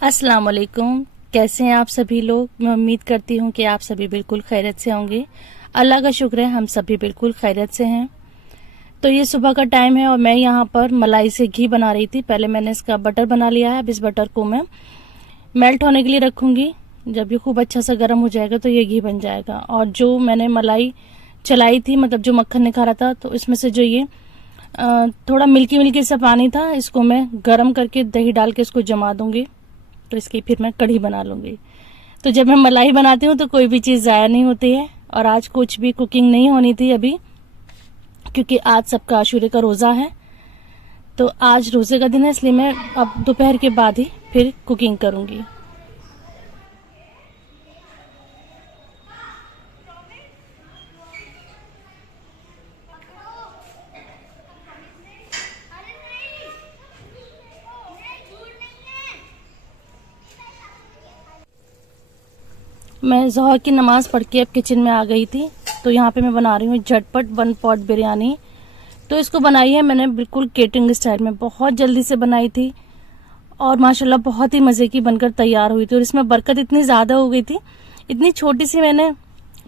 अस्सलाम वालेकुम। कैसे हैं आप सभी लोग। मैं उम्मीद करती हूँ कि आप सभी बिल्कुल खैरियत से होंगे। अल्लाह का शुक्र है हम सभी बिल्कुल खैरियत से हैं। तो ये सुबह का टाइम है और मैं यहाँ पर मलाई से घी बना रही थी। पहले मैंने इसका बटर बना लिया है। अब इस बटर को मैं मेल्ट होने के लिए रखूंगी। जब ये खूब अच्छा सा गर्म हो जाएगा तो ये घी बन जाएगा। और जो मैंने मलाई चलाई थी, मतलब जो मक्खन निकाला था, तो इसमें से जो ये थोड़ा मिल्की मिल्की सा पानी था, इसको मैं गर्म करके दही डाल के इसको जमा दूंगी। तो इसकी फिर मैं कढ़ी बना लूंगी। तो जब मैं मलाई बनाती हूँ तो कोई भी चीज़ ज़ाया नहीं होती है। और आज कुछ भी कुकिंग नहीं होनी थी अभी, क्योंकि आज सबका आशूरे का रोज़ा है। तो आज रोज़े का दिन है, इसलिए मैं अब दोपहर के बाद ही फिर कुकिंग करूँगी। मैं ज़ोहर की नमाज़ पढ़ के अब किचन में आ गई थी। तो यहाँ पे मैं बना रही हूँ झटपट 1 पॉट बिरयानी। तो इसको बनाई है मैंने बिल्कुल केटरिंग स्टाइल में, बहुत जल्दी से बनाई थी और माशाल्लाह बहुत ही मज़े की बनकर तैयार हुई थी। और इसमें बरकत इतनी ज़्यादा हो गई थी, इतनी छोटी सी मैंने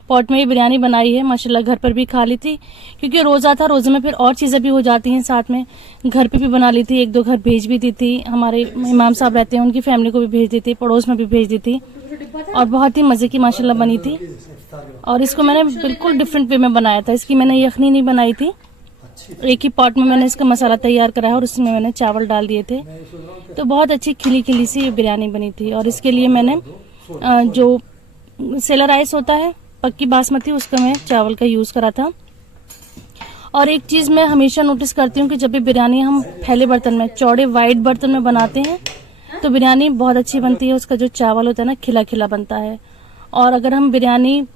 पॉट में ये बिरयानी बनाई है। माशाल्लाह घर पर भी खा ली थी, क्योंकि रोज़ा था, रोज़े में फिर और चीज़ें भी हो जाती हैं साथ में। घर पे भी बना ली थी, 1-2 घर भेज भी दी थी। हमारे इमाम साहब रहते हैं, उनकी फैमिली को भी भेज दी थी, पड़ोस में भी भेज दी थी। और बहुत ही मज़े की माशाल्लाह बनी थी। और इसको मैंने बिल्कुल डिफरेंट वे में बनाया था। इसकी मैंने यखनी नहीं बनाई थी, एक ही पॉट में मैंने इसका मसाला तैयार कराया और उसमें मैंने चावल डाल दिए थे। तो बहुत अच्छी खिली खिली सी बिरयानी बनी थी। और इसके लिए मैंने जो सेलर राइस होता है, पक्की बासमती, उसका मैं चावल का यूज़ करा था। और एक चीज़ मैं हमेशा नोटिस करती हूँ कि जब भी बिरयानी हम फैले बर्तन में, चौड़े वाइट बर्तन में बनाते हैं तो बिरयानी बहुत अच्छी बनती है। उसका जो चावल होता है ना, खिला खिला बनता है। और अगर हम बिरयानी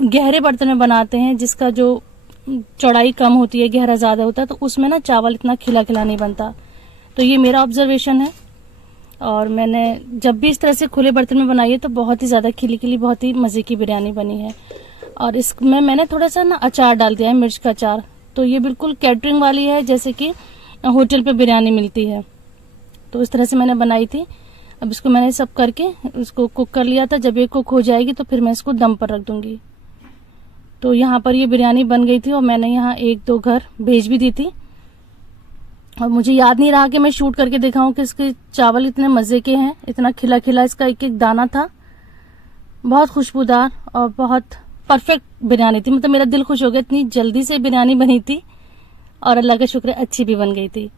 गहरे बर्तन में बनाते हैं, जिसका जो चौड़ाई कम होती है, गहरा ज़्यादा होता है, तो उसमें ना चावल इतना खिला खिला नहीं बनता। तो ये मेरा ऑब्जर्वेशन है। और मैंने जब भी इस तरह से खुले बर्तन में बनाई है तो बहुत ही ज़्यादा खिली खिली, बहुत ही मज़े की बिरयानी बनी है। और इसमें मैंने थोड़ा सा ना अचार डाल दिया है, मिर्च का अचार। तो ये बिल्कुल कैटरिंग वाली है, जैसे कि होटल पे बिरयानी मिलती है। तो इस तरह से मैंने बनाई थी। अब इसको मैंने सब करके इसको कुक कर लिया था। जब ये कुक हो जाएगी तो फिर मैं इसको दम पर रख दूंगी। तो यहाँ पर ये बिरयानी बन गई थी और मैंने यहाँ 1-2 घर भेज भी दी थी। और मुझे याद नहीं रहा कि मैं शूट करके दिखाऊं कि इसके चावल इतने मज़े के हैं, इतना खिला खिला इसका एक एक दाना था, बहुत खुशबूदार और बहुत परफेक्ट बिरयानी थी। मतलब मेरा दिल खुश हो गया, इतनी जल्दी से बिरयानी बनी थी और अल्लाह का शुक्र अच्छी भी बन गई थी।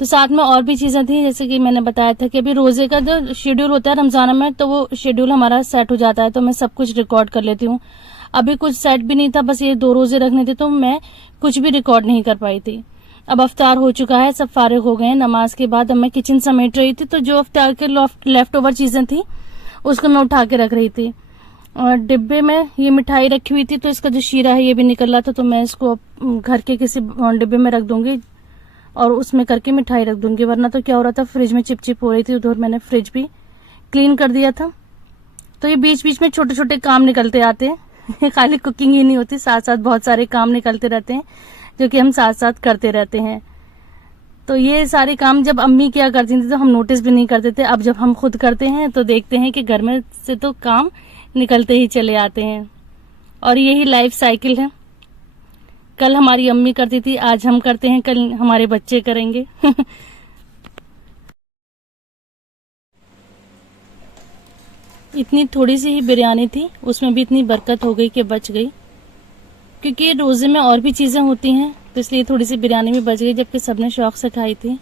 तो साथ में और भी चीज़ें थी, जैसे कि मैंने बताया था कि अभी रोज़े का जो शेड्यूल होता है रमज़ान में, तो वो शेड्यूल हमारा सेट हो जाता है। तो मैं सब कुछ रिकॉर्ड कर लेती हूँ। अभी कुछ सेट भी नहीं था, बस ये 2 रोज़े रखने थे, तो मैं कुछ भी रिकॉर्ड नहीं कर पाई थी। अब अफ्तार हो चुका है, सब फारिग हो गए हैं नमाज के बाद। अब मैं किचन समेट रही थी, तो जो अफ्तार के लेफ्ट ओवर चीज़ें थी उसको मैं उठा के रख रही थी। और डिब्बे में ये मिठाई रखी हुई थी, तो इसका जो शीरा है ये भी निकल रहा था। तो मैं इसको घर के किसी डिब्बे में रख दूंगी और उसमें करके मिठाई रख दूंगी, वरना तो क्या हो रहा था, फ्रिज में चिपचिप हो रही थी। उधर मैंने फ्रिज भी क्लीन कर दिया था। तो ये बीच बीच में छोटे छोटे काम निकलते आते हैं खाली कुकिंग ही नहीं होती, साथ साथ बहुत सारे काम निकलते रहते हैं जो कि हम साथ साथ करते रहते हैं। तो ये सारे काम जब अम्मी किया करती थी तो हम नोटिस भी नहीं करते थे। अब जब हम खुद करते हैं तो देखते हैं कि घर में से तो काम निकलते ही चले आते हैं। और यही लाइफ साइकिल है। कल हमारी अम्मी करती थी, आज हम करते हैं, कल हमारे बच्चे करेंगे इतनी थोड़ी सी ही बिरयानी थी, उसमें भी इतनी बरकत हो गई कि बच गई, क्योंकि रोज़े में और भी चीज़ें होती हैं, तो इसलिए थोड़ी सी बिरयानी भी बच गई। जबकि सबने शौक से खाई थी,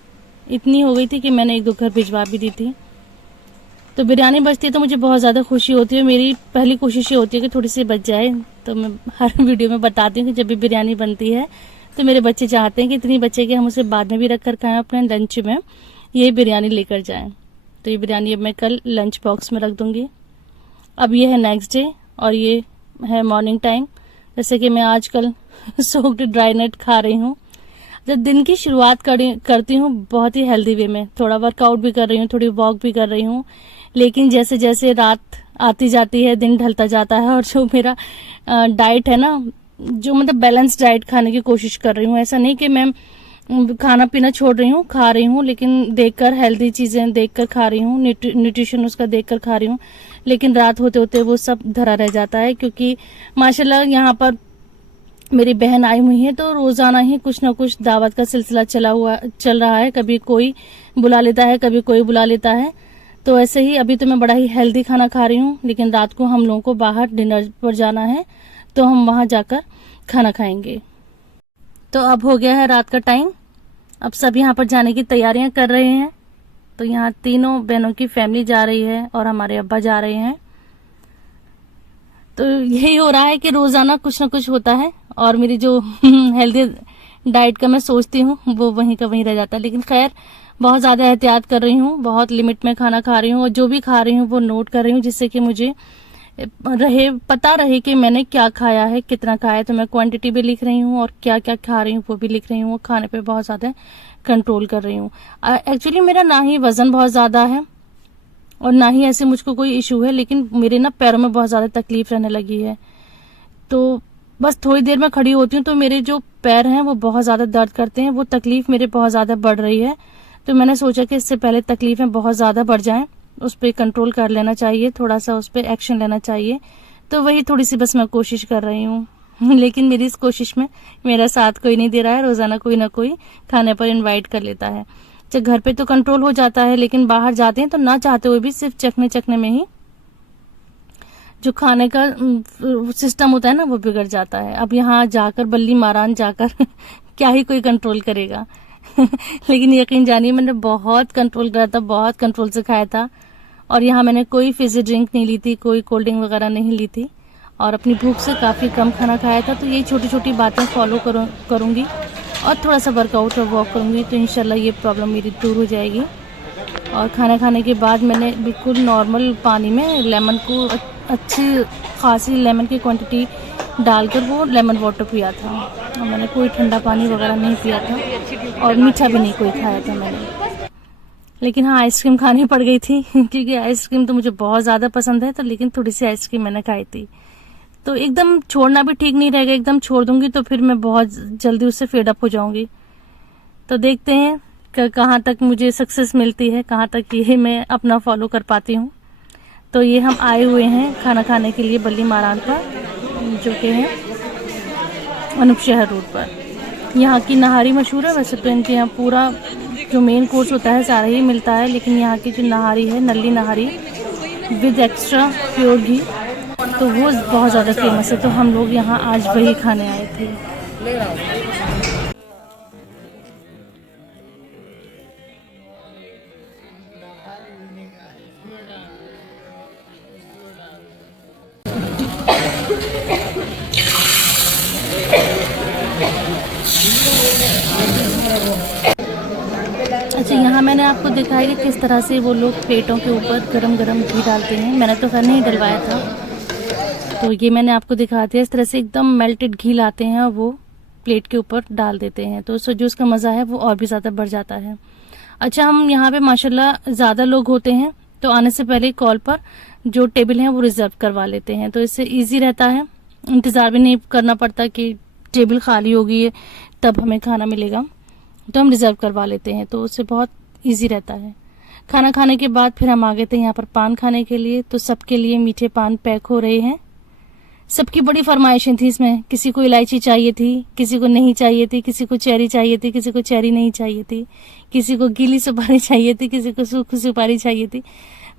इतनी हो गई थी कि मैंने 1-2 घर भिजवा भी दी थी। तो बिरयानी बचती है तो मुझे बहुत ज़्यादा खुशी होती है। मेरी पहली कोशिश ये होती है कि थोड़ी सी बच जाए। तो मैं हर वीडियो में बताती हूँ कि जब भी बिरयानी बनती है तो मेरे बच्चे चाहते हैं कि इतनी बचे कि हम उसे बाद में भी रख कर खाएं, अपने लंच में ये बिरयानी लेकर जाएं। तो ये बिरयानी अब मैं कल लंच बॉक्स में रख दूँगी। अब ये है नेक्स्ट डे और ये है मॉर्निंग टाइम। जैसे कि मैं आजकल सोक्ड ड्राई नट खा रही हूँ। जब दिन की शुरुआत करती हूँ बहुत ही हेल्दी वे में, थोड़ा वर्कआउट भी कर रही हूँ, थोड़ी वॉक भी कर रही हूँ। लेकिन जैसे जैसे रात आती जाती है, दिन ढलता जाता है, और जो मेरा डाइट है ना, जो मतलब बैलेंस डाइट खाने की कोशिश कर रही हूँ। ऐसा नहीं कि मैं खाना पीना छोड़ रही हूँ, खा रही हूँ, लेकिन देखकर हेल्दी चीजें देखकर खा रही हूँ, न्यूट्रिशन उसका देखकर खा रही हूँ। लेकिन रात होते होते वो सब धरा रह जाता है, क्योंकि माशाल्लाह यहाँ पर मेरी बहन आई हुई है, तो रोजाना ही कुछ ना कुछ दावत का सिलसिला चल रहा है। कभी कोई बुला लेता है, कभी कोई बुला लेता है। तो ऐसे ही अभी तो मैं बड़ा ही हेल्दी खाना खा रही हूँ, लेकिन रात को हम लोगों को बाहर डिनर पर जाना है, तो हम वहां जाकर खाना खाएंगे। तो अब हो गया है रात का टाइम, अब सब यहाँ पर जाने की तैयारियां कर रहे हैं। तो यहाँ तीनों बहनों की फैमिली जा रही है और हमारे अब्बा जा रहे हैं। तो यही हो रहा है कि रोजाना कुछ ना कुछ होता है, और मेरी जो हेल्दी डाइट का मैं सोचती हूँ वो वहीं का वहीं रह जाता है। लेकिन खैर, बहुत ज्यादा एहतियात कर रही हूँ, बहुत लिमिट में खाना खा रही हूँ, और जो भी खा रही हूँ वो नोट कर रही हूँ, जिससे कि मुझे पता रहे कि मैंने क्या खाया है, कितना खाया है। तो मैं क्वांटिटी भी लिख रही हूँ और क्या क्या खा रही हूँ वो भी लिख रही हूँ। खाने पे बहुत ज्यादा कंट्रोल कर रही हूँ। एक्चुअली मेरा ना ही वजन बहुत ज्यादा है और ना ही ऐसे मुझको कोई इशू है, लेकिन मेरे ना पैरों में बहुत ज्यादा तकलीफ रहने लगी है। तो बस थोड़ी देर में खड़ी होती हूँ तो मेरे जो पैर हैं वो बहुत ज्यादा दर्द करते हैं, वो तकलीफ मेरे बहुत ज्यादा बढ़ रही है। तो मैंने सोचा कि इससे पहले तकलीफें बहुत ज्यादा बढ़ जाएं, उस पर कंट्रोल कर लेना चाहिए, थोड़ा सा उस पर एक्शन लेना चाहिए। तो वही थोड़ी सी बस मैं कोशिश कर रही हूँ। लेकिन मेरी इस कोशिश में मेरा साथ कोई नहीं दे रहा है। रोजाना कोई ना कोई खाने पर इनवाइट कर लेता है। जब घर पे तो कंट्रोल हो जाता है, लेकिन बाहर जाते हैं तो ना चाहते हुए भी सिर्फ चखने में ही जो खाने का सिस्टम होता है ना, वो बिगड़ जाता है। अब यहाँ जाकर बल्ली मारान जाकर क्या ही कोई कंट्रोल करेगा। लेकिन यकीन जानिए, मैंने बहुत कंट्रोल करा था, बहुत कंट्रोल से खाया था। और यहाँ मैंने कोई फिजी ड्रिंक नहीं ली थी, कोई कोल्ड ड्रिंक वगैरह नहीं ली थी, और अपनी भूख से काफी कम खाना खाया था। तो यही छोटी छोटी बातें फॉलो करूंगी, और थोड़ा सा वर्कआउट और वॉक करूंगी, तो इंशाल्लाह ये प्रॉब्लम मेरी दूर हो जाएगी। और खाना खाने के बाद मैंने बिल्कुल नॉर्मल पानी में लेमन को अच्छी खासी लेमन की क्वांटिटी डालकर वो लेमन वाटर पिया था। और मैंने कोई ठंडा पानी वगैरह नहीं पिया था, और मीठा भी नहीं कोई खाया था मैंने। लेकिन हाँ, आइसक्रीम खानी पड़ गई थी क्योंकि आइसक्रीम तो मुझे बहुत ज़्यादा पसंद है। तो लेकिन थोड़ी सी आइसक्रीम मैंने खाई थी। तो एकदम छोड़ना भी ठीक नहीं रहेगा, एकदम छोड़ दूंगी तो फिर मैं बहुत जल्दी उससे फेड अप हो जाऊंगी। तो देखते हैं कहाँ तक मुझे सक्सेस मिलती है, कहाँ तक ये मैं अपना फॉलो कर पाती हूँ। तो ये हम आए हुए हैं खाना खाने के लिए बल्ली मारान पर, जो कि है अनूप शहर रोड पर। यहाँ की नहारी मशहूर है। वैसे तो इनके यहाँ पूरा जो मेन कोर्स होता है सारा ही मिलता है, लेकिन यहाँ की जो नहारी है, नल्ली नहारी विद एक्स्ट्रा प्योर घी, तो वो बहुत ज़्यादा फेमस है। तो हम लोग यहाँ आज वही खाने आए थे। अच्छा, यहाँ मैंने आपको दिखाया कि किस तरह से वो लोग प्लेटों के ऊपर गरम गरम घी डालते हैं। मैंने तो खैर नहीं डलवाया था, तो ये मैंने आपको दिखा दिया। इस तरह से एकदम मेल्टेड घी लाते हैं और वो प्लेट के ऊपर डाल देते हैं, तो जो उसका मज़ा है वो और भी ज़्यादा बढ़ जाता है। अच्छा, हम यहाँ पे माशाल्लाह ज़्यादा लोग होते हैं, तो आने से पहले कॉल पर जो टेबल है वो रिजर्व करवा लेते हैं, तो इससे ईजी रहता है। इंतज़ार भी नहीं करना पड़ता कि टेबल खाली होगी तब हमें खाना मिलेगा, तो हम रिजर्व करवा लेते हैं, तो उससे बहुत ईजी रहता है। खाना खाने के बाद फिर हम आ गए थे यहाँ पर पान खाने के लिए। तो सबके लिए मीठे पान पैक हो रहे हैं। सबकी बड़ी फरमाइशें थी इसमें, किसी को इलायची चाहिए थी, किसी को नहीं चाहिए थी, किसी को चेरी चाहिए थी, किसी को चेरी नहीं चाहिए थी, किसी को गीली सुपारी चाहिए थी, किसी को सूखी सुपारी चाहिए थी।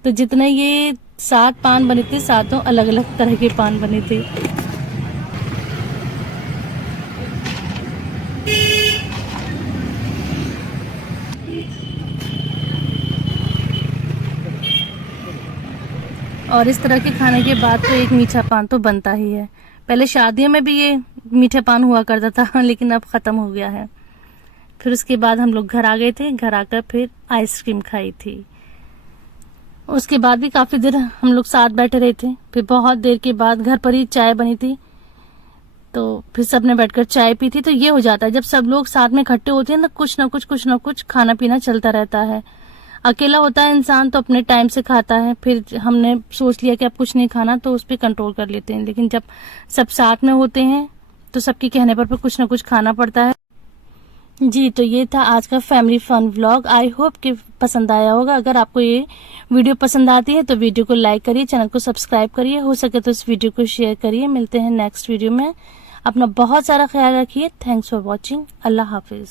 तो जितने ये 7 पान बने थे, 7 अलग अलग तरह के पान बने थे। और इस तरह के खाने के बाद तो एक मीठा पान तो बनता ही है। पहले शादियों में भी ये मीठा पान हुआ करता था, लेकिन अब खत्म हो गया है। फिर उसके बाद हम लोग घर आ गए थे। घर आकर फिर आइसक्रीम खाई थी। उसके बाद भी काफी देर हम लोग साथ बैठे रहे थे। फिर बहुत देर के बाद घर पर ही चाय बनी थी, तो फिर सबने बैठकर चाय पी थी। तो ये हो जाता है जब सब लोग साथ में इकट्ठे होते हैं, तो कुछ ना कुछ खाना पीना चलता रहता है। अकेला होता है इंसान तो अपने टाइम से खाता है। फिर हमने सोच लिया कि अब कुछ नहीं खाना, तो उस पर कंट्रोल कर लेते हैं। लेकिन जब सब साथ में होते हैं तो सबके कहने पर कुछ ना कुछ खाना पड़ता है। जी, तो ये था आज का family fun vlog. I hope कि पसंद आया होगा। अगर आपको ये वीडियो पसंद आती है तो वीडियो को लाइक करिए, चैनल को सब्सक्राइब करिए, हो सके तो इस वीडियो को शेयर करिए। मिलते हैं नेक्स्ट वीडियो में। अपना बहुत सारा ख्याल रखिए। Thanks for watching. Allah Hafiz.